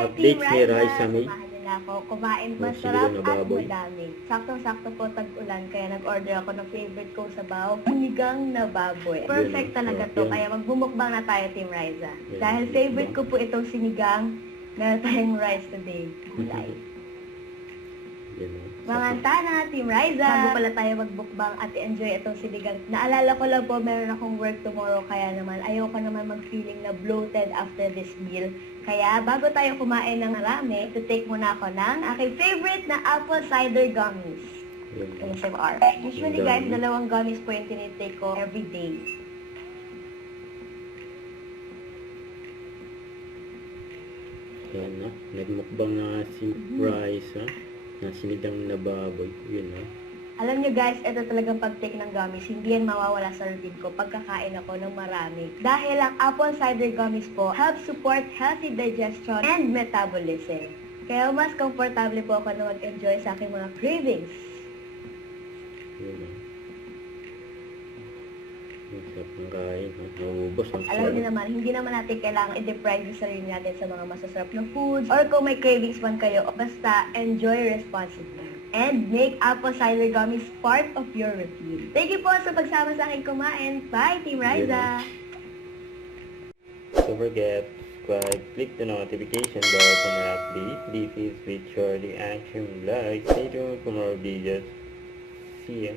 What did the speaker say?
Team Updates ni Riza! Raisa May. Samahan niyo na ako. Kumain Oh, masarap sinigang na at baboy. madami. Saktong-sakto po tag-ulan, kaya nag-order ako ng favorite kong sabaw, sinigang na baboy. Perfect talaga to, Yan. kaya magbumukbang na tayo, Team Riza. Yan. Dahil favorite ko po itong sinigang, meron tayong rice today. Gulay. Yan o. Mga tana, Team Riza! Bago pala tayo magbukbang at enjoy itong sinigang. Naalala ko lang po, meron akong work tomorrow, kaya naman ayoko naman mag-feeling na bloated after this meal. Kaya bago tayo kumain ng marami, to-take muna ako ng aking favorite na apple cider gummies. Yan. ASMR. Usually guys, 2 gummies po yung tinitake ko every day. Yan na. Nagmukbang na si Raisa na sinigang na baboy. Yun o. Alam nyo guys, ito talagang pag-take ng gummies, hindi yan mawawala sa routine ko pagkakain ako ng marami. Dahil ang apple cider gummies po helps support healthy digestion and metabolism. Kaya mas komportable po ako na mag-enjoy sa aking mga cravings. Yun o. Ang sarap ng kain. Naubos ang Alam niyo naman, hindi naman natin kailangan i-deprive yung sarili natin sa mga masasarap na foods or kung may cravings man kayo, basta enjoy responsibly. And make apple cider gummies part of your routine. Thank you po sa pagsama sa akin kumain. Bye, Team Riza! Don't forget, subscribe, click the notification bell for more updates. This is with Shorty Action Vlog. Stay tuned for more videos. See ya!